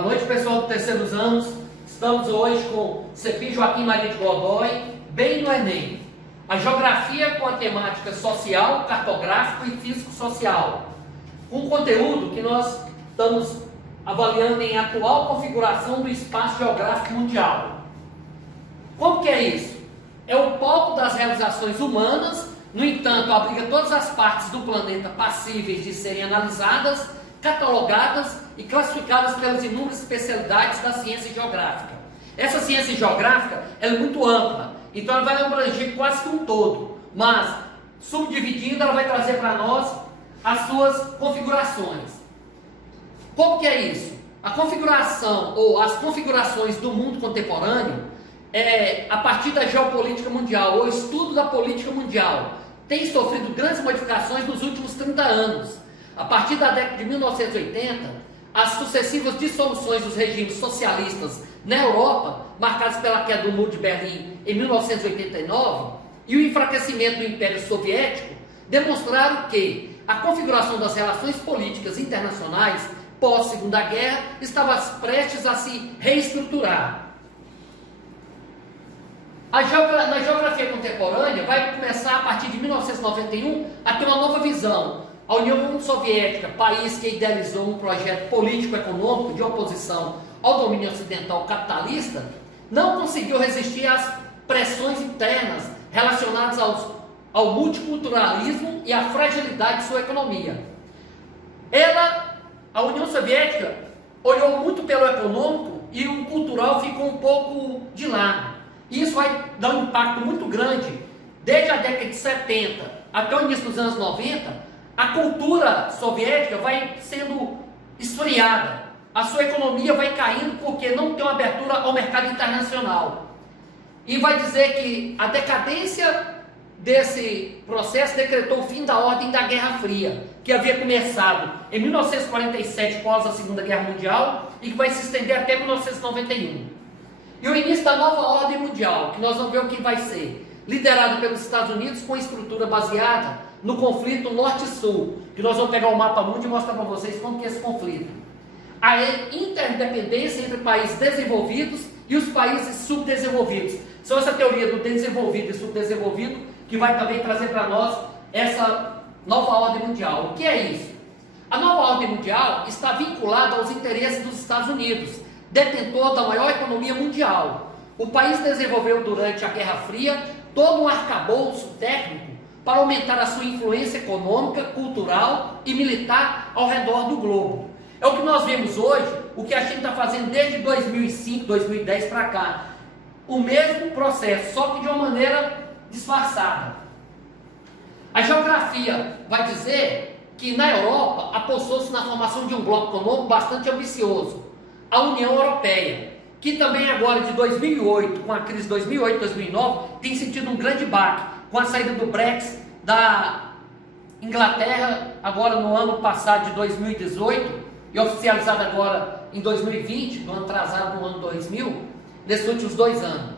Boa noite, pessoal do terceiros anos. Estamos hoje com Cepim Joaquim Maria de Godoy, bem no Enem. A geografia com a temática social, cartográfico e físico-social. Um conteúdo que nós estamos avaliando em atual configuração do espaço geográfico mundial. Como que é isso? É o palco das realizações humanas, no entanto, abriga todas as partes do planeta passíveis de serem analisadas, catalogadas e classificadas pelas inúmeras especialidades da ciência geográfica. Essa ciência geográfica é muito ampla, então ela vai abranger quase que um todo, mas subdividindo ela vai trazer para nós as suas configurações. Como que é isso? A configuração ou as configurações do mundo contemporâneo a partir da geopolítica mundial, ou estudo da política mundial, tem sofrido grandes modificações nos últimos 30 anos. A partir da década de 1980, as sucessivas dissoluções dos regimes socialistas na Europa, marcadas pela queda do Muro de Berlim em 1989, e o enfraquecimento do Império Soviético, demonstraram que a configuração das relações políticas internacionais pós-Segunda Guerra estava prestes a se reestruturar. Na geografia contemporânea, vai começar a partir de 1991 a ter uma nova visão. A União Soviética, país que idealizou um projeto político-econômico de oposição ao domínio ocidental capitalista, não conseguiu resistir às pressões internas relacionadas ao multiculturalismo e à fragilidade de sua economia. A União Soviética, olhou muito pelo econômico e o cultural ficou um pouco de lado. Isso vai dar um impacto muito grande, desde a década de 70 até o início dos anos 90, a cultura soviética vai sendo esfriada, a sua economia vai caindo porque não tem uma abertura ao mercado internacional. E vai dizer que a decadência desse processo decretou o fim da ordem da Guerra Fria, que havia começado em 1947, após a Segunda Guerra Mundial, e que vai se estender até 1991. E o início da nova ordem mundial, que nós vamos ver o que vai ser, liderada pelos Estados Unidos com estrutura baseada no conflito Norte-Sul, que nós vamos pegar o mapa mundo e mostrar para vocês como que é esse conflito. A interdependência entre países desenvolvidos e os países subdesenvolvidos. São essa teoria do desenvolvido e subdesenvolvido que vai também trazer para nós essa nova ordem mundial. O que é isso? A nova ordem mundial está vinculada aos interesses dos Estados Unidos, detentor da maior economia mundial. O país desenvolveu durante a Guerra Fria todo um arcabouço técnico para aumentar a sua influência econômica, cultural e militar ao redor do globo. É o que nós vemos hoje, o que a China está fazendo desde 2005, 2010 para cá. O mesmo processo, só que de uma maneira disfarçada. A geografia vai dizer que na Europa apostou-se na formação de um bloco econômico bastante ambicioso, a União Europeia, que também agora de 2008, com a crise de 2008-2009, tem sentido um grande baque, com a saída do Brexit da Inglaterra, agora no ano passado de 2018, e oficializado agora em 2020, no ano atrasado no ano 2000, nesses últimos 2 anos.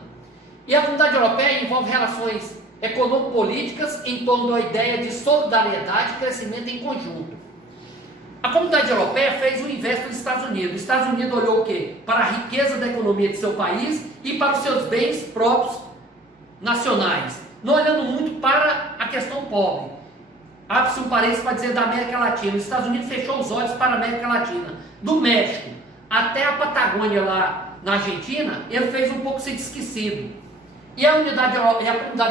E a Comunidade Europeia envolve relações econômico-políticas em torno da ideia de solidariedade e crescimento em conjunto. A Comunidade Europeia fez o inverso dos Estados Unidos. Os Estados Unidos olhou o quê? Para a riqueza da economia de seu país e para os seus bens próprios nacionais, não olhando muito para a questão pobre. Abre-se um parênteses para dizer da América Latina. Os Estados Unidos fechou os olhos para a América Latina. Do México até a Patagônia lá na Argentina, ele fez um pouco ser esquecido. E a Comunidade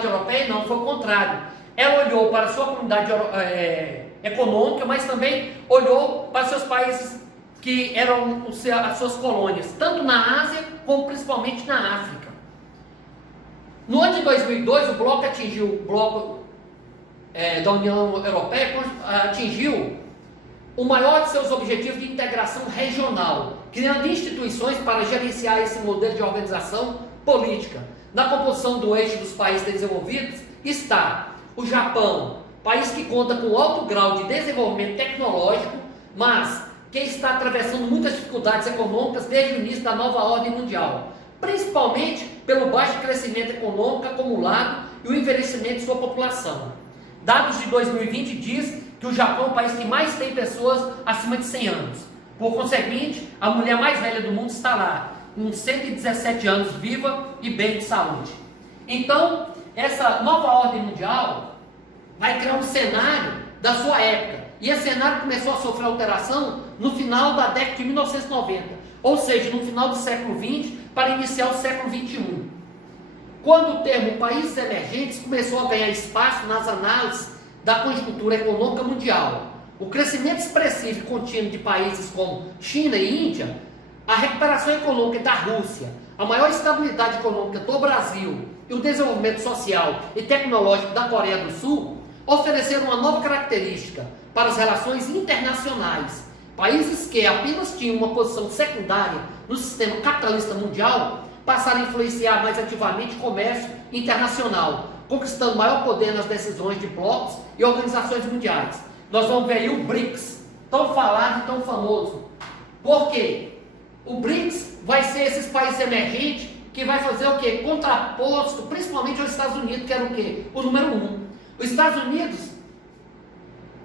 Europeia não, foi o contrário. Ela olhou para a sua comunidade econômica, mas também olhou para seus países que eram as suas colônias, tanto na Ásia como principalmente na África. No ano de 2002, o bloco da União Europeia atingiu o maior de seus objetivos de integração regional, criando instituições para gerenciar esse modelo de organização política. Na composição do eixo dos países desenvolvidos está o Japão, país que conta com alto grau de desenvolvimento tecnológico, mas que está atravessando muitas dificuldades econômicas desde o início da nova ordem mundial, principalmente pelo baixo crescimento econômico acumulado e o envelhecimento de sua população. Dados de 2020 diz que o Japão é o país que mais tem pessoas acima de 100 anos. Por conseguinte, a mulher mais velha do mundo está lá, com 117 anos, viva e bem de saúde. Então, essa nova ordem mundial vai criar um cenário da sua época. E esse cenário começou a sofrer alteração no final da década de 1990, ou seja, no final do século XX para iniciar o século XXI. Quando o termo países emergentes começou a ganhar espaço nas análises da conjuntura econômica mundial, o crescimento expressivo e contínuo de países como China e Índia, a recuperação econômica da Rússia, a maior estabilidade econômica do Brasil e o desenvolvimento social e tecnológico da Coreia do Sul ofereceram uma nova característica para as relações internacionais. Países que apenas tinham uma posição secundária no sistema capitalista mundial passaram a influenciar mais ativamente o comércio internacional, conquistando maior poder nas decisões de blocos e organizações mundiais. Nós vamos ver aí o BRICS, tão falado e tão famoso. Por quê? O BRICS vai ser esses países emergentes que vai fazer o quê? Contraposto, principalmente aos Estados Unidos, que era o quê? O número 1. Os Estados Unidos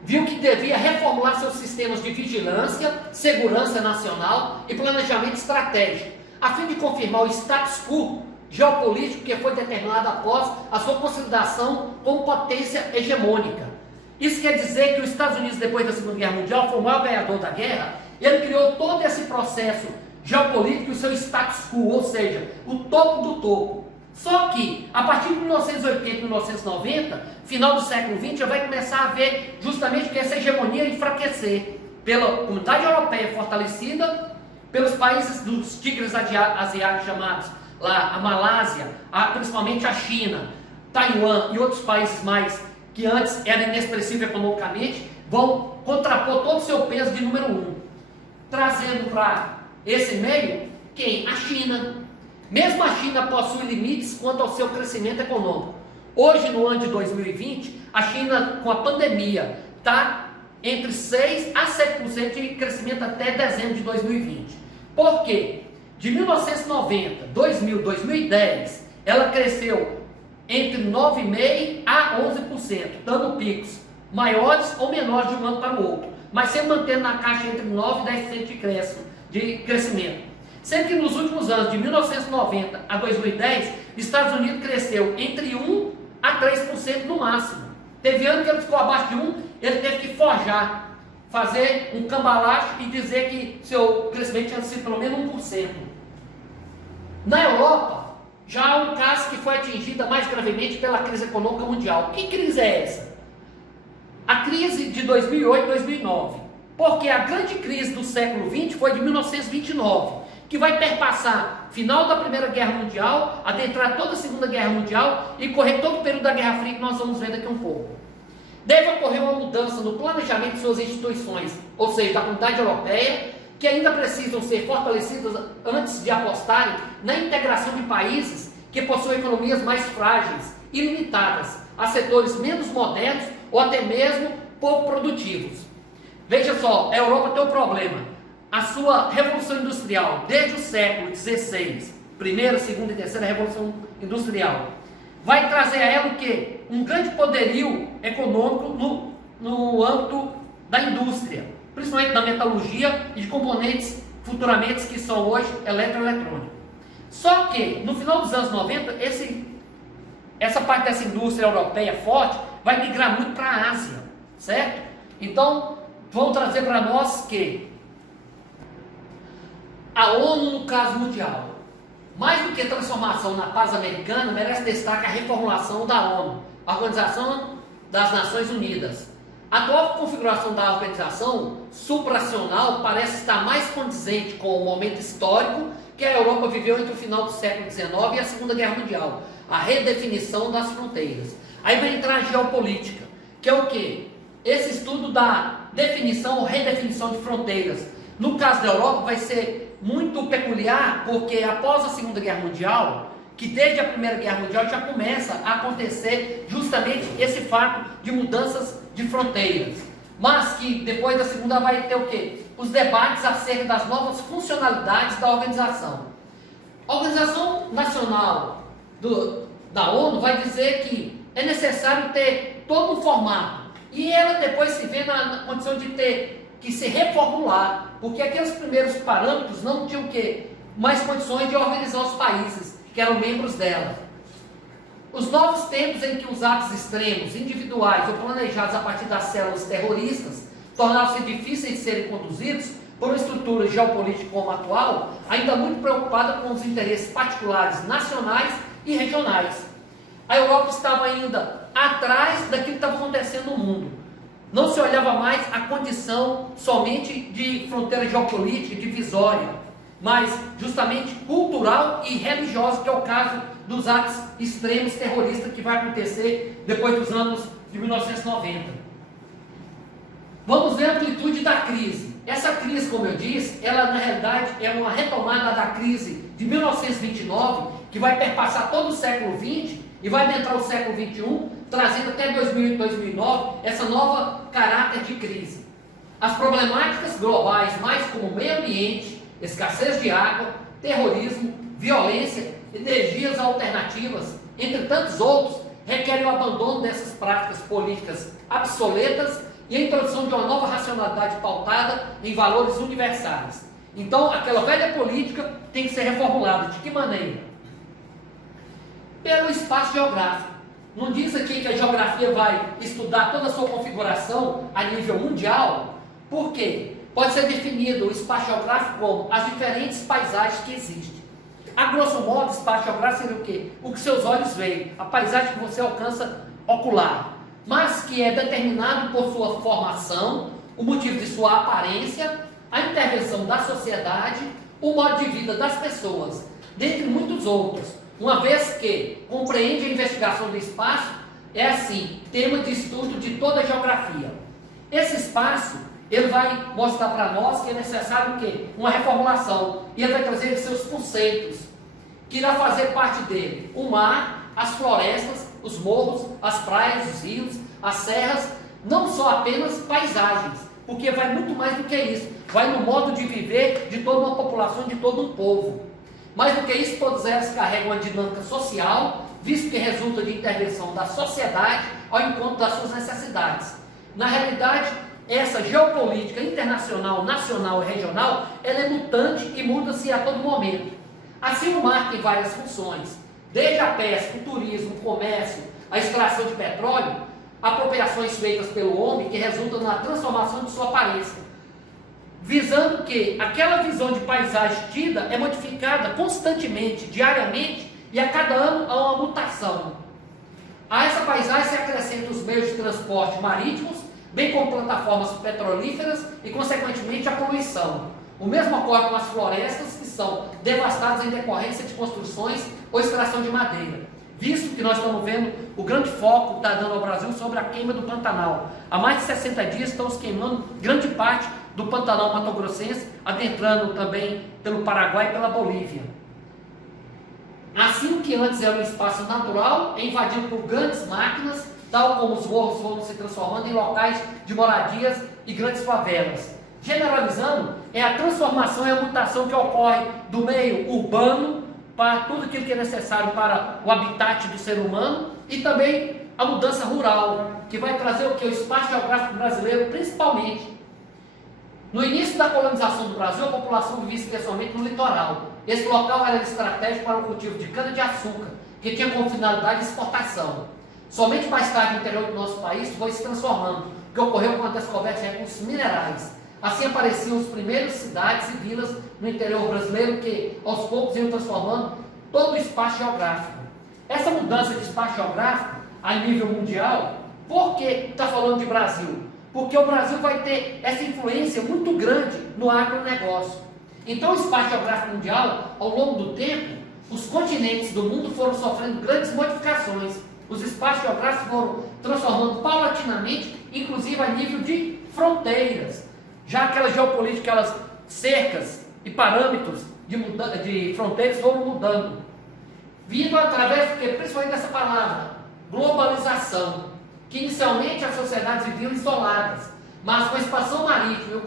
viu que devia reformular seus sistemas de vigilância, segurança nacional e planejamento estratégico, a fim de confirmar o status quo geopolítico que foi determinado após a sua consolidação como potência hegemônica. Isso quer dizer que os Estados Unidos, depois da Segunda Guerra Mundial, foi o maior ganhador da guerra. Ele criou todo esse processo geopolítico e o seu status quo, ou seja, o topo do topo. Só que, a partir de 1980 e 1990, final do século XX, já vai começar a ver justamente que essa hegemonia enfraquecer pela comunidade europeia fortalecida, pelos países dos tigres asiáticos chamados lá, a Malásia, principalmente a China, Taiwan e outros países mais que antes eram inexpressivos economicamente, vão contrapor todo o seu peso de número 1, trazendo para esse meio quem? A China. Mesmo a China possui limites quanto ao seu crescimento econômico. Hoje, no ano de 2020, a China, com a pandemia, está entre 6% a 7% de crescimento até dezembro de 2020. Por quê? De 1990, 2000, 2010, ela cresceu entre 9,5% a 11%, dando picos maiores ou menores de um ano para o outro, mas sempre mantendo na caixa entre 9% e 10% de crescimento. Sendo que nos últimos anos, de 1990 a 2010, Estados Unidos cresceu entre 1% a 3% no máximo. Teve ano que ele ficou abaixo de 1%, ele teve que forjar, fazer um cambalacho e dizer que seu crescimento tinha sido pelo menos 1%. Na Europa, já há um caso que foi atingida mais gravemente pela crise econômica mundial. Que crise é essa? A crise de 2008 e 2009. Porque a grande crise do século XX foi de 1929, que vai perpassar final da Primeira Guerra Mundial, adentrar toda a Segunda Guerra Mundial e correr todo o período da Guerra Fria que nós vamos ver daqui a um pouco. Deve ocorrer uma mudança no planejamento de suas instituições, ou seja, da comunidade europeia, que ainda precisam ser fortalecidas antes de apostarem na integração de países que possuem economias mais frágeis e limitadas a setores menos modernos ou até mesmo pouco produtivos. Veja só, a Europa tem um problema. A sua revolução industrial, desde o século XVI, primeira, segunda e terceira revolução industrial, vai trazer a ela o quê? Um grande poderio econômico no âmbito da indústria, principalmente da metalurgia e de componentes futuramente que são hoje eletroeletrônicos. Só que, no final dos anos 90, essa parte dessa indústria europeia forte vai migrar muito para a Ásia, certo? Então, vão trazer para nós que a ONU, no caso mundial, mais do que transformação na paz americana, merece destaque a reformulação da ONU, a Organização das Nações Unidas. A atual configuração da organização supranacional parece estar mais condizente com o momento histórico que a Europa viveu entre o final do século XIX e a Segunda Guerra Mundial, a redefinição das fronteiras. Aí vai entrar a geopolítica, que é o quê? Esse estudo da definição ou redefinição de fronteiras. No caso da Europa vai ser muito peculiar, porque após a Segunda Guerra Mundial, que desde a Primeira Guerra Mundial já começa a acontecer justamente esse fato de mudanças de fronteiras. Mas que depois da Segunda vai ter o quê? Os debates acerca das novas funcionalidades da organização. A Organização Nacional da ONU vai dizer que é necessário ter todo um formato. E ela depois se vê na condição de ter que se reformular, porque aqueles primeiros parâmetros não tinham o quê? Mais condições de organizar os países que eram membros dela. Os novos tempos em que os atos extremos, individuais ou planejados a partir das células terroristas, tornaram-se difíceis de serem conduzidos por uma estrutura geopolítica como a atual, ainda muito preocupada com os interesses particulares nacionais e regionais. A Europa estava ainda atrás daquilo que estava acontecendo no mundo. Não se olhava mais a condição somente de fronteira geopolítica, divisória, mas justamente cultural e religiosa, que é o caso dos atos extremos terroristas que vai acontecer depois dos anos de 1990. Vamos ver a amplitude da crise. Essa crise, como eu disse, ela na realidade é uma retomada da crise de 1929, que vai perpassar todo o século XX e vai adentrar o século XXI, trazendo até 2008, 2009 essa nova caráter de crise. As problemáticas globais, mais como meio ambiente, escassez de água, terrorismo, violência, energias alternativas, entre tantos outros, requerem o abandono dessas práticas políticas obsoletas e a introdução de uma nova racionalidade pautada em valores universais. Então, aquela velha política tem que ser reformulada. De que maneira? Pelo espaço geográfico. Não diz aqui que a geografia vai estudar toda a sua configuração a nível mundial. Por quê? Pode ser definido o espaço geográfico como as diferentes paisagens que existem. A grosso modo, o espaço geográfico seria o quê? O que seus olhos veem, a paisagem que você alcança ocular, mas que é determinado por sua formação, o motivo de sua aparência, a intervenção da sociedade, o modo de vida das pessoas, dentre muitos outros. Uma vez que compreende a investigação do espaço, é assim, tema de estudo de toda a geografia. Esse espaço, ele vai mostrar para nós que é necessário o quê? Uma reformulação, e ele vai trazer seus conceitos, que irá fazer parte dele o mar, as florestas, os morros, as praias, os rios, as serras, não só apenas paisagens, porque vai muito mais do que isso, vai no modo de viver de toda uma população, de todo um povo. Mais do que isso, todas elas carregam uma dinâmica social, visto que resulta de intervenção da sociedade ao encontro das suas necessidades. Na realidade, essa geopolítica internacional, nacional e regional, ela é mutante e muda-se a todo momento. Assim, o mar tem várias funções, desde a pesca, o turismo, o comércio, a extração de petróleo, apropriações feitas pelo homem que resultam na transformação de sua aparência, visando que aquela visão de paisagem tida é modificada constantemente, diariamente, e a cada ano há uma mutação. A essa paisagem se acrescentam os meios de transporte marítimos, bem como plataformas petrolíferas e, consequentemente, a poluição. O mesmo ocorre com as florestas, que são devastadas em decorrência de construções ou extração de madeira, visto que nós estamos vendo o grande foco que está dando ao Brasil sobre a queima do Pantanal. Há mais de 60 dias estamos queimando grande parte do Pantanal Mato-Grossense, adentrando também pelo Paraguai e pela Bolívia. Assim, o que antes era um espaço natural é invadido por grandes máquinas, tal como os morros foram se transformando em locais de moradias e grandes favelas. Generalizando, é a transformação e a mutação que ocorre do meio urbano para tudo aquilo que é necessário para o habitat do ser humano e também a mudança rural, que vai trazer o que? O espaço geográfico brasileiro, principalmente. No início da colonização do Brasil, a população vivia especialmente no litoral. Esse local era estratégico para o cultivo de cana-de-açúcar, que tinha como finalidade de exportação. Somente mais tarde, no interior do nosso país, foi se transformando, o que ocorreu com a descoberta de recursos minerais. Assim apareciam as primeiras cidades e vilas no interior brasileiro que, aos poucos, iam transformando todo o espaço geográfico. Essa mudança de espaço geográfico, a nível mundial, por que está falando de Brasil? Porque o Brasil vai ter essa influência muito grande no agronegócio. Então, o espaço geográfico mundial, ao longo do tempo, os continentes do mundo foram sofrendo grandes modificações. Os espaços geográficos foram transformando paulatinamente, inclusive a nível de fronteiras. Já aquela geopolítica, aquelas cercas e parâmetros de fronteiras foram mudando. Vindo através, principalmente dessa palavra, globalização, que inicialmente as sociedades viviam isoladas, mas com a expansão marítima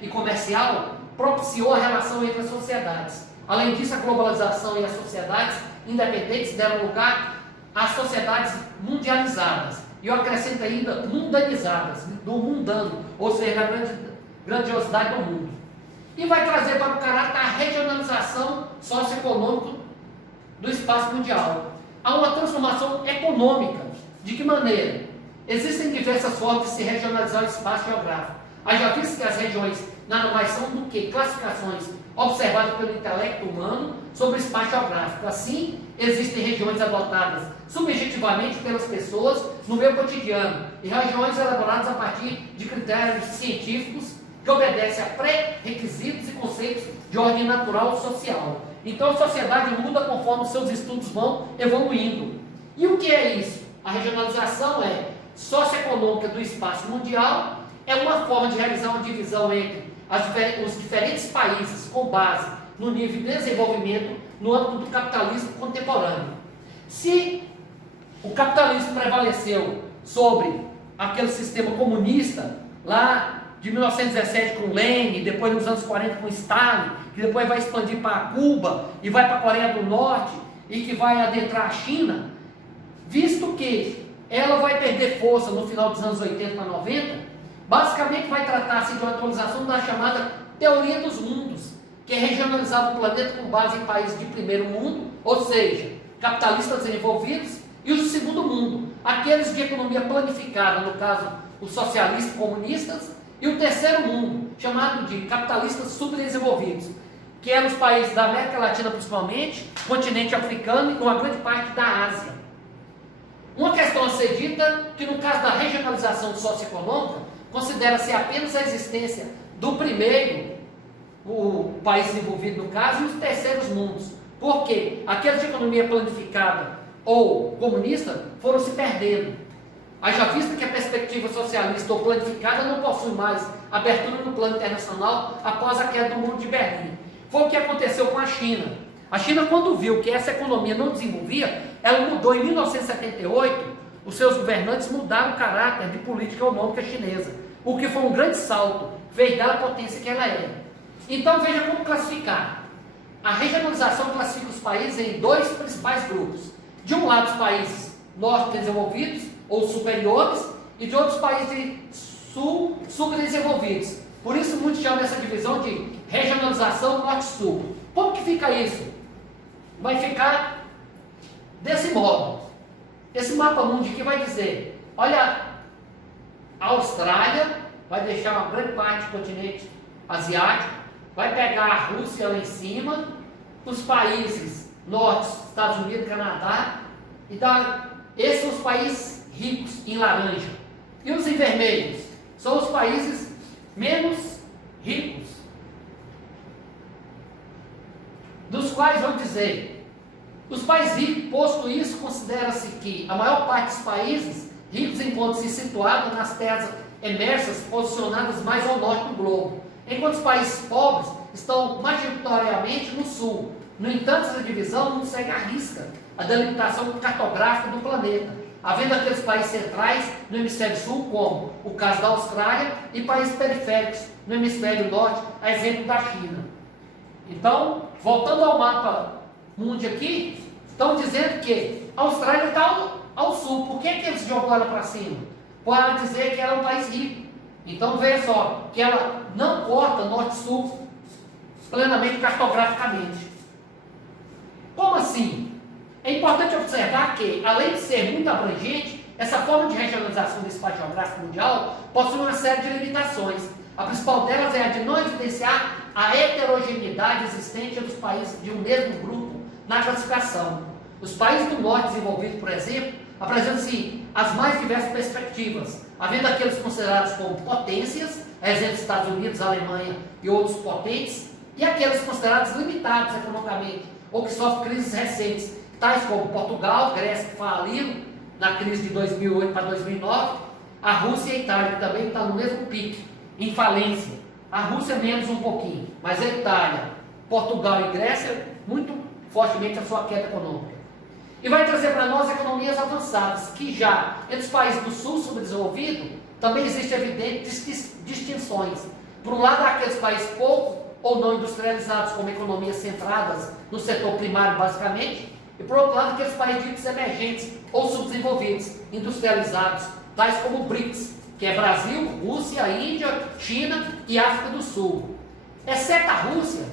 e comercial propiciou a relação entre as sociedades. Além disso, a globalização e as sociedades independentes deram lugar às sociedades mundializadas, e eu acrescento ainda mundanizadas, do mundano, ou seja, grandiosidade do mundo. E vai trazer para o caráter a regionalização socioeconômica do espaço mundial. Há uma transformação econômica. De que maneira? Existem diversas formas de se regionalizar o espaço geográfico. Já visto que as regiões nada mais são do que classificações observadas pelo intelecto humano sobre o espaço geográfico. Assim, existem regiões adotadas subjetivamente pelas pessoas no meio cotidiano e regiões elaboradas a partir de critérios científicos que obedecem a pré-requisitos e conceitos de ordem natural ou social. Então a sociedade muda conforme os seus estudos vão evoluindo. E o que é isso? A regionalização socioeconômica do espaço mundial, é uma forma de realizar uma divisão entre os diferentes países com base no nível de desenvolvimento no âmbito do capitalismo contemporâneo. Se o capitalismo prevaleceu sobre aquele sistema comunista lá de 1917 com Lenin, depois nos anos 40 com Stalin, que depois vai expandir para Cuba e vai para a Coreia do Norte e que vai adentrar a China, visto que ela vai perder força no final dos anos 80 para 90, basicamente vai tratar-se de uma atualização da chamada teoria dos mundos, que é regionalizar o planeta com base em países de primeiro mundo, ou seja, capitalistas desenvolvidos, e os de segundo mundo, aqueles de economia planificada, no caso os socialistas comunistas, e o terceiro mundo, chamado de capitalistas subdesenvolvidos, que eram os países da América Latina principalmente, continente africano e uma grande parte da Ásia. Uma questão a ser dita, que no caso da regionalização socioeconômica, considera-se apenas a existência do primeiro, o país desenvolvido no caso, e os terceiros mundos. Porque aqueles de economia planificada ou comunista foram se perdendo. Haja vista que a perspectiva socialista ou planificada não possui mais abertura no plano internacional após a queda do Muro de Berlim. Foi o que aconteceu com a China. A China, quando viu que essa economia não desenvolvia, ela mudou em 1978, os seus governantes mudaram o caráter de política econômica chinesa, o que foi um grande salto, fez dela a potência que ela é. Então veja como classificar. A regionalização classifica os países em dois principais grupos. De um lado, os países norte desenvolvidos ou superiores, e de outros países subdesenvolvidos. Por isso muitos chamam essa divisão de regionalização norte-sul. Como que fica isso? Vai ficar desse modo. Esse mapa mundi aqui vai dizer, olha, a Austrália vai deixar uma grande parte do continente asiático, vai pegar a Rússia lá em cima, os países norte, Estados Unidos, Canadá, e esses são os países ricos em laranja. E os em vermelhos são os países menos ricos, dos quais vão dizer, os países ricos, posto isso, considera-se que a maior parte dos países ricos encontram-se situados nas terras emersas, posicionadas mais ao norte do globo, enquanto os países pobres estão majoritariamente no sul. No entanto, essa divisão não segue à risca a delimitação cartográfica do planeta, havendo aqueles países centrais no hemisfério sul, como o caso da Austrália, e países periféricos no hemisfério norte, a exemplo da China. Então, voltando ao mapa mundi aqui, estão dizendo que a Austrália está ao sul. Por que eles jogam ela para cima? Para dizer que ela é um país rico. Então veja só, que ela não corta norte-sul plenamente cartograficamente. Como assim? É importante observar que, além de ser muito abrangente, essa forma de regionalização do espaço geográfico mundial possui uma série de limitações. A principal delas é a de não evidenciar a heterogeneidade existente dos países de um mesmo grupo na classificação. Os países do norte desenvolvidos, por exemplo, apresentam-se as mais diversas perspectivas, havendo aqueles considerados como potências, exemplo Estados Unidos, Alemanha e outros potentes, e aqueles considerados limitados economicamente, ou que sofrem crises recentes, tais como Portugal, Grécia, que faliram na crise de 2008 para 2009, a Rússia e a Itália, que também estão no mesmo pique, em falência. A Rússia menos um pouquinho, mas a Itália, Portugal e Grécia, muito fortemente a sua queda econômica. E vai trazer para nós economias avançadas, que já entre os países do sul subdesenvolvido, também existem evidentes distinções. Por um lado, há aqueles países pouco ou não industrializados, como economias centradas no setor primário, basicamente, e por outro lado, aqueles países ditos emergentes ou subdesenvolvidos, industrializados, tais como o BRICS, que é Brasil, Rússia, Índia, China e África do Sul. Exceto a Rússia,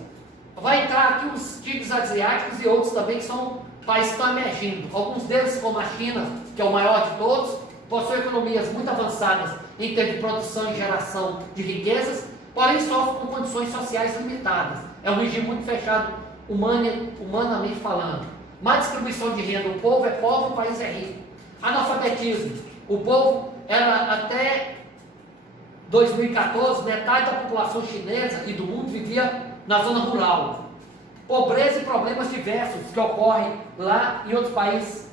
vai entrar aqui os tigres asiáticos e outros também que são países que estão emergindo. Alguns deles, como a China, que é o maior de todos, possuem economias muito avançadas em termos de produção e geração de riquezas, porém sofrem com condições sociais limitadas. É um regime muito fechado, humanamente falando. Má distribuição de renda, o povo é pobre, o país é rico. Analfabetismo, o povo era até 2014, metade da população chinesa e do mundo vivia na zona rural. Pobreza e problemas diversos que ocorrem lá e em outros países.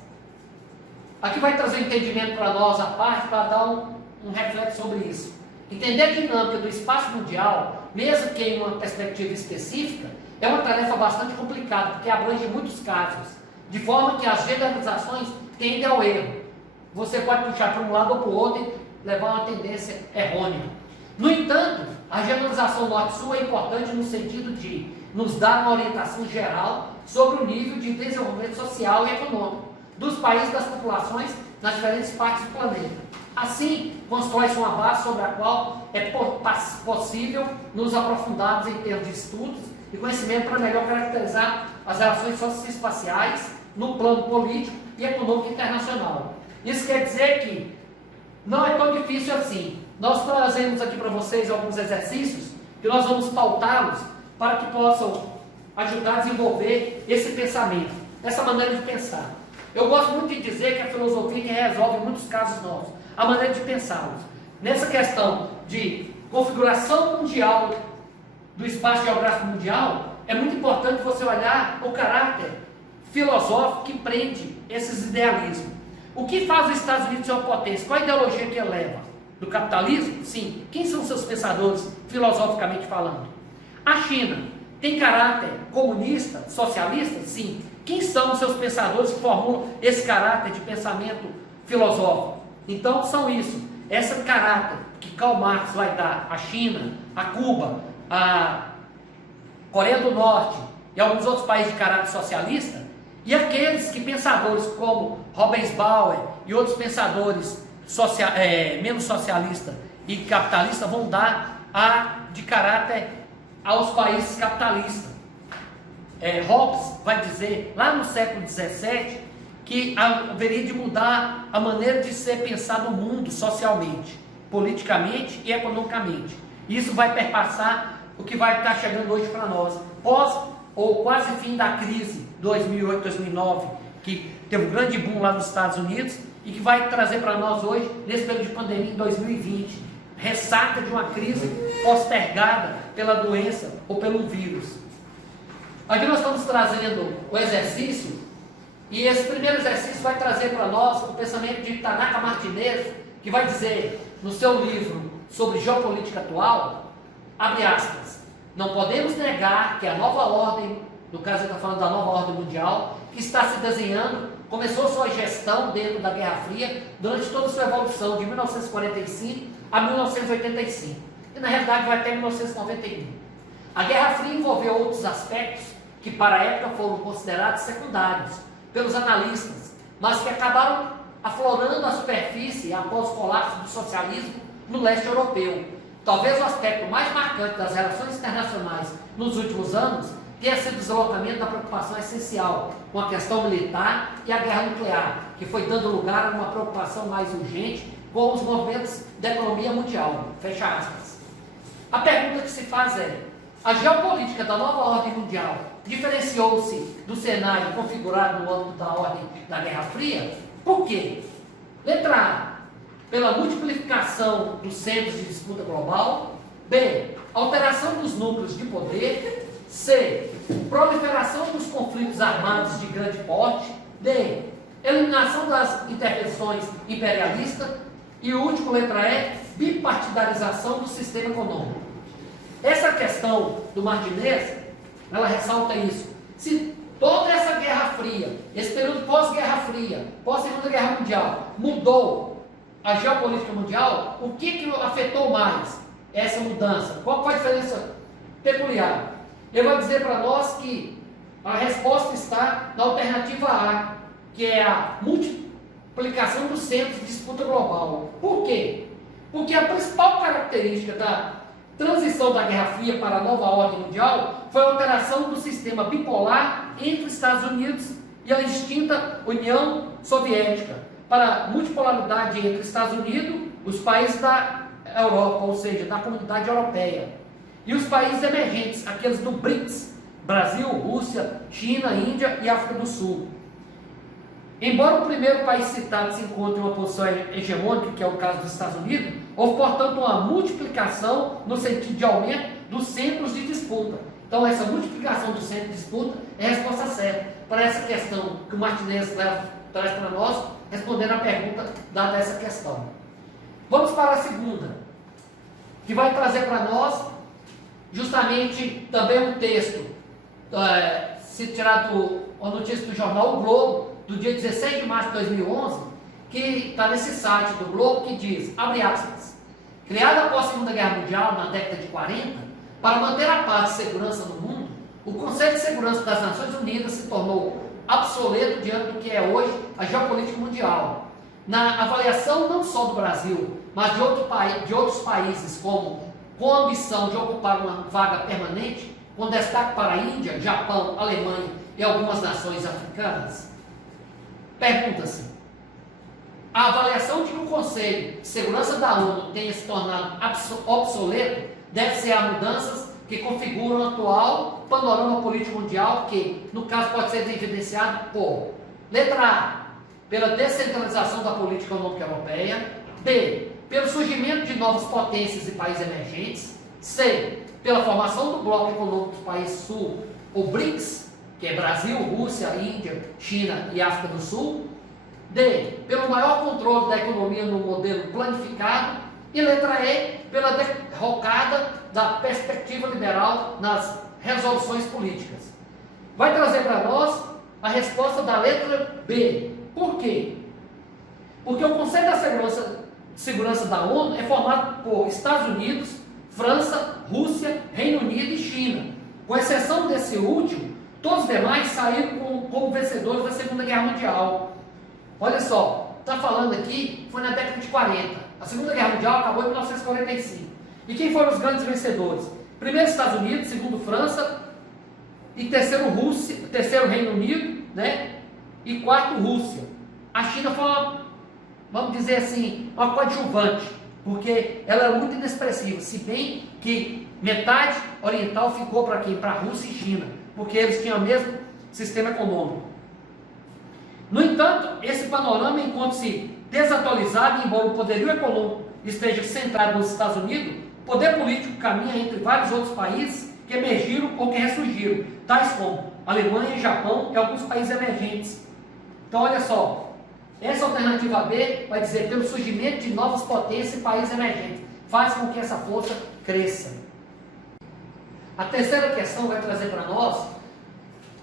Aqui vai trazer entendimento para nós a parte, para dar um reflexo sobre isso. Entender a dinâmica do espaço mundial, mesmo que em uma perspectiva específica, é uma tarefa bastante complicada, porque abrange muitos casos, de forma que as generalizações tendem ao erro. Você pode puxar para um lado ou para o outro e levar uma tendência errônea. No entanto, a generalização norte-sul é importante no sentido de nos dar uma orientação geral sobre o nível de desenvolvimento social e econômico dos países e das populações nas diferentes partes do planeta. Assim, constrói-se uma base sobre a qual é possível nos aprofundarmos em termos de estudos e conhecimento para melhor caracterizar as relações socioespaciais no plano político e econômico internacional. Isso quer dizer que não é tão difícil assim. Nós trazemos aqui para vocês alguns exercícios que nós vamos pautá-los para que possam ajudar a desenvolver esse pensamento, essa maneira de pensar. Eu gosto muito de dizer que a filosofia resolve muitos casos nossos, a maneira de pensá-los. Nessa questão de configuração mundial do espaço geográfico mundial, é muito importante você olhar o caráter filosófico que prende esses idealismos. O que faz os Estados Unidos ser uma potência? Qual a ideologia que eleva? Do capitalismo? Sim. Quem são seus pensadores, filosoficamente falando? A China tem caráter comunista, socialista? Sim. Quem são os seus pensadores que formulam esse caráter de pensamento filosófico? Então, são isso. Esse caráter que Karl Marx vai dar à China, a Cuba, a Coreia do Norte e alguns outros países de caráter socialista, e aqueles que pensadores como Robespierre e outros pensadores menos socialistas e capitalistas vão dar de caráter aos países capitalistas. Hobbes vai dizer, lá no século XVII, que haveria de mudar a maneira de ser pensado o mundo socialmente, politicamente e economicamente. Isso vai perpassar o que vai estar chegando hoje para nós, pós ou quase fim da crise 2008-2009, que teve um grande boom lá nos Estados Unidos e que vai trazer para nós hoje, nesse período de pandemia em 2020, ressaca de uma crise postergada pela doença ou pelo vírus. Aqui nós estamos trazendo o exercício, e esse primeiro exercício vai trazer para nós o pensamento de Tanaka Martinez, que vai dizer no seu livro sobre geopolítica atual, abre aspas, não podemos negar que a nova ordem, no caso ele está falando da nova ordem mundial, que está se desenhando, começou sua gestão dentro da Guerra Fria, durante toda a sua evolução, de 1945 a 1985, e na realidade vai até 1991. A Guerra Fria envolveu outros aspectos que para a época foram considerados secundários pelos analistas, mas que acabaram aflorando a superfície após o colapso do socialismo no leste europeu. Talvez o aspecto mais marcante das relações internacionais nos últimos anos tenha sido o deslocamento da preocupação essencial com a questão militar e a guerra nuclear, que foi dando lugar a uma preocupação mais urgente com os movimentos da economia mundial. Fecha aspas. A pergunta que se faz é, a geopolítica da nova ordem mundial diferenciou-se do cenário configurado no âmbito da ordem da Guerra Fria? Por quê? Letra A, pela multiplicação dos centros de disputa global. B, alteração dos núcleos de poder. C, proliferação dos conflitos armados de grande porte. D, eliminação das intervenções imperialistas. E o último, letra E, bipartidarização do sistema econômico. Essa questão do Martinez, ela ressalta isso. Se toda essa Guerra Fria, esse período pós-Guerra Fria, pós-Segunda Guerra Mundial, mudou a geopolítica mundial, o que afetou mais essa mudança? Qual foi a diferença peculiar? Ele vai dizer para nós que a resposta está na alternativa A, que é a multiplicação dos centros de disputa global. Por quê? Porque a principal característica da transição da Guerra Fria para a nova ordem mundial foi a alteração do sistema bipolar entre os Estados Unidos e a extinta União Soviética para a multipolaridade entre os Estados Unidos, os países da Europa, ou seja, da comunidade europeia, e os países emergentes, aqueles do BRICS, Brasil, Rússia, China, Índia e África do Sul. Embora o primeiro país citado se encontre em uma posição hegemônica, que é o caso dos Estados Unidos, houve, portanto, uma multiplicação no sentido de aumento dos centros de disputa. Então, essa multiplicação do centro de disputa é a resposta certa para essa questão que o Martinez traz para nós, respondendo a pergunta dada essa questão. Vamos para a segunda, que vai trazer para nós justamente também um texto, se tirar a notícia do jornal O Globo, do dia 16 de março de 2011, que está nesse site do Globo, que diz, abre aspas, criada após a Segunda Guerra Mundial, na década de 40, para manter a paz e segurança no mundo, o Conselho de Segurança das Nações Unidas se tornou obsoleto diante do que é hoje a geopolítica mundial. Na avaliação não só do Brasil, mas de outros países com a ambição de ocupar uma vaga permanente, com destaque para a Índia, Japão, Alemanha e algumas nações africanas. Pergunta-se, a avaliação de que o Conselho de Segurança da ONU tenha se tornado obsoleto deve-se a mudanças que configuram o atual panorama político mundial, que, no caso, pode ser evidenciado por, letra A, pela descentralização da política econômica europeia, B, pelo surgimento de novas potências e países emergentes, C, pela formação do bloco econômico dos países sul, o BRICS, que é Brasil, Rússia, Índia, China e África do Sul, D, pelo maior controle da economia no modelo planificado, e letra E, pela derrocada da perspectiva liberal nas resoluções políticas. Vai trazer para nós a resposta da letra B. Por quê? Porque o Conselho da Segurança da ONU é formado por Estados Unidos, França, Rússia, Reino Unido e China. Com exceção desse último, todos os demais saíram como vencedores da Segunda Guerra Mundial. Olha só, está falando aqui, foi na década de 40. A Segunda Guerra Mundial acabou em 1945. E quem foram os grandes vencedores? Primeiro Estados Unidos, segundo França, e terceiro Reino Unido, né? E quarto Rússia. A China foi vamos dizer assim, uma coadjuvante, porque ela era muito inexpressiva, se bem que metade oriental ficou para quem? Para a Rússia e China, porque eles tinham o mesmo sistema econômico. No entanto, esse panorama encontra-se desatualizado, embora o poderio econômico esteja centrado nos Estados Unidos, o poder político caminha entre vários outros países que emergiram ou que ressurgiram, tais como Alemanha, Japão e alguns países emergentes. Então, olha só, essa alternativa B vai dizer pelo surgimento de novas potências e países emergentes, faz com que essa força cresça. A terceira questão vai trazer para nós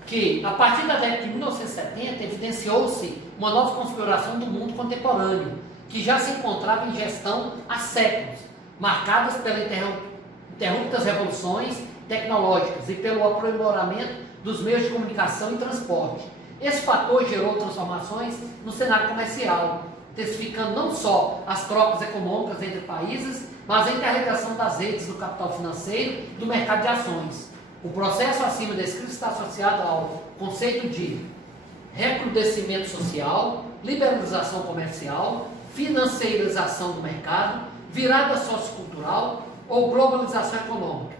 que, a partir da década de 1970, evidenciou-se uma nova configuração do mundo contemporâneo, que já se encontrava em gestão há séculos, marcadas pelas interruptas revoluções tecnológicas e pelo aprimoramento dos meios de comunicação e transporte. Esse fator gerou transformações no cenário comercial, intensificando não só as trocas econômicas entre países, mas a interligação das redes do capital financeiro e do mercado de ações. O processo acima descrito está associado ao conceito de recrudescimento social, liberalização comercial, financiarização do mercado, virada sociocultural ou globalização econômica.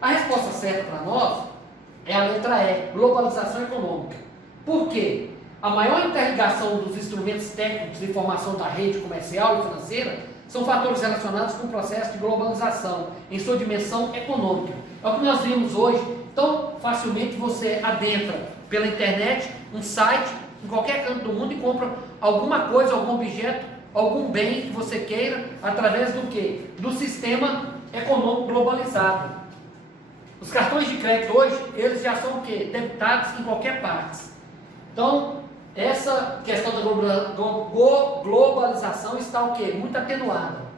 A resposta certa para nós é a letra E, globalização econômica. Por quê? A maior interligação dos instrumentos técnicos de informação da rede comercial e financeira são fatores relacionados com o processo de globalização em sua dimensão econômica. É o que nós vimos hoje. Tão facilmente você adentra pela internet um site em qualquer canto do mundo e compra alguma coisa, algum objeto, algum bem que você queira através do quê? Do sistema econômico globalizado. Os cartões de crédito hoje, eles já são o quê? Debitados em qualquer parte. Então, essa questão da globalização está o quê? Muito atenuada.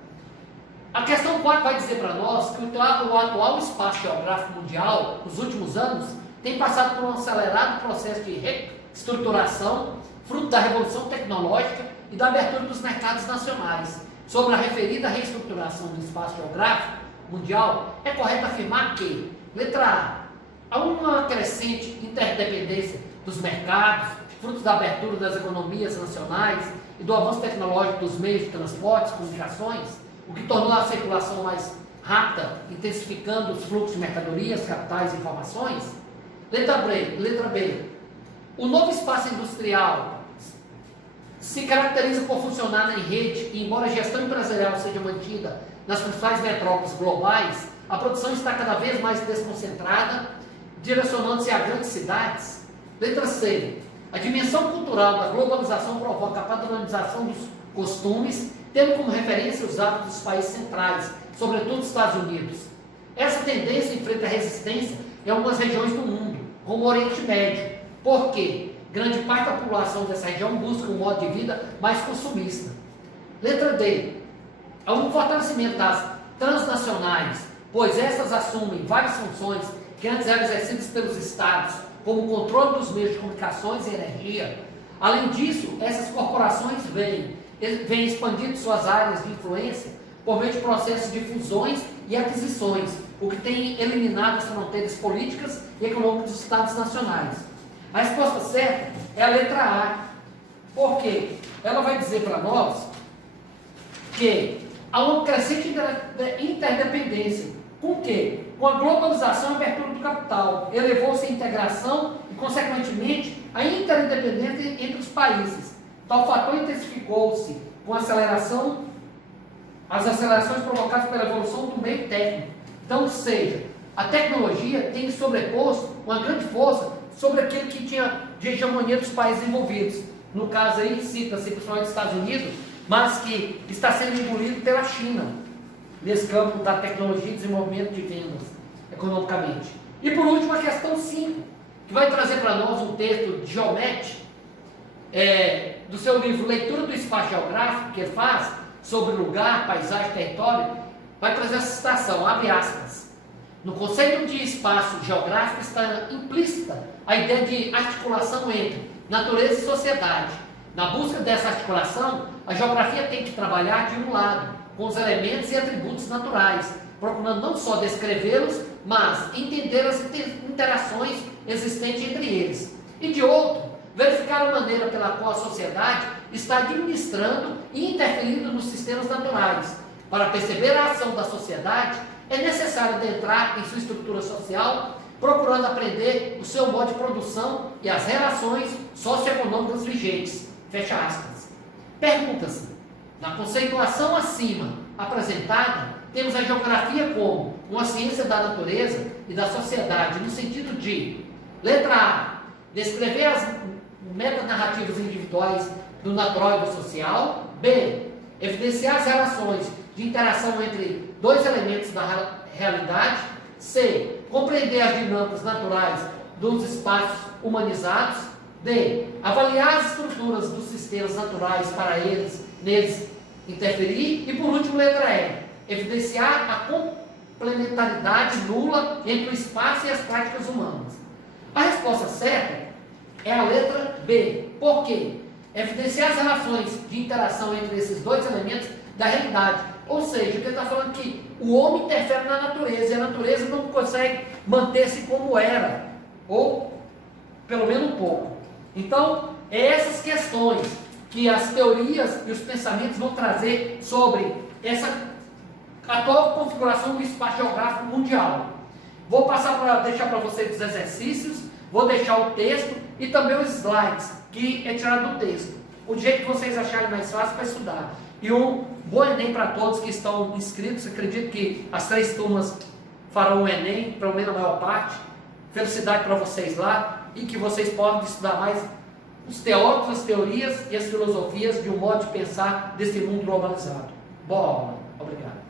A questão 4 vai dizer para nós que o atual espaço geográfico mundial, nos últimos anos, tem passado por um acelerado processo de reestruturação, fruto da revolução tecnológica e da abertura dos mercados nacionais, sobre a referida reestruturação do espaço geográfico mundial, é correto afirmar que, letra A, há uma crescente interdependência dos mercados, frutos da abertura das economias nacionais e do avanço tecnológico dos meios de transportes, comunicações, o que tornou a circulação mais rápida, intensificando os fluxos de mercadorias, capitais e informações. Letra B. O novo espaço industrial se caracteriza por funcionar em rede e, embora a gestão empresarial seja mantida nas principais metrópoles globais, a produção está cada vez mais desconcentrada, direcionando-se a grandes cidades. Letra C. A dimensão cultural da globalização provoca a padronização dos costumes, tendo como referência os hábitos dos países centrais, sobretudo os Estados Unidos. Essa tendência enfrenta resistência em algumas regiões do mundo, como o Oriente Médio. Por quê? Grande parte da população dessa região busca um modo de vida mais consumista. Letra D. Há um fortalecimento das transnacionais, pois essas assumem várias funções que antes eram exercidas pelos estados, como o controle dos meios de comunicações e energia. Além disso, essas corporações vêm expandindo suas áreas de influência por meio de processos de fusões e aquisições, o que tem eliminado as fronteiras políticas e econômicas dos estados nacionais. A resposta certa é a letra A. Por quê? Ela vai dizer para nós que há uma crescente interdependência. Com o quê? Com a globalização e abertura do capital. Elevou-se a integração e, consequentemente, a interdependência entre os países. Tal fator intensificou-se com as acelerações provocadas pela evolução do meio técnico. Então, ou seja, a tecnologia tem sobreposto uma grande força sobre aquilo que tinha de hegemonia dos países envolvidos. No caso aí, cita-se principalmente os Estados Unidos, mas que está sendo engolido pela China, nesse campo da tecnologia e desenvolvimento de vendas, economicamente. E por último, a questão 5, que vai trazer para nós um texto de Giometti, do seu livro Leitura do Espaço Geográfico, que ele faz sobre lugar, paisagem, território, vai trazer essa citação, abre aspas. No conceito de espaço geográfico está implícita a ideia de articulação entre natureza e sociedade. Na busca dessa articulação, a geografia tem que trabalhar de um lado, com os elementos e atributos naturais, procurando não só descrevê-los, mas entender as interações existentes entre eles. E de outro, verificar a maneira pela qual a sociedade está administrando e interferindo nos sistemas naturais. Para perceber a ação da sociedade, é necessário adentrar em sua estrutura social, procurando aprender o seu modo de produção e as relações socioeconômicas vigentes. Fecha aspas. Pergunta-se, na conceituação acima apresentada, temos a geografia como uma ciência da natureza e da sociedade, no sentido de, letra A, descrever as metanarrativas individuais do natural e do social. B, evidenciar as relações de interação entre dois elementos da realidade. C, compreender as dinâmicas naturais dos espaços humanizados. D, avaliar as estruturas dos sistemas naturais para neles interferir. E por último, letra E, evidenciar a complementaridade nula entre o espaço e as práticas humanas. A resposta certa é a letra B. Por quê? Evidenciar as relações de interação entre esses dois elementos da realidade. Ou seja, o que ele está falando que o homem interfere na natureza e a natureza não consegue manter-se como era, ou pelo menos um pouco. Então, é essas questões que as teorias e os pensamentos vão trazer sobre essa atual configuração do espaço geográfico mundial. Vou passar para deixar para vocês os exercícios, vou deixar o texto e também os slides, que é tirado do texto. O jeito que vocês acharem mais fácil para estudar. E um bom Enem para todos que estão inscritos. Acredito que as 3 turmas farão o Enem, pelo menos a maior parte. Felicidade para vocês lá e que vocês possam estudar mais os teóricos, as teorias e as filosofias de um modo de pensar desse mundo globalizado. Boa aula. Obrigado.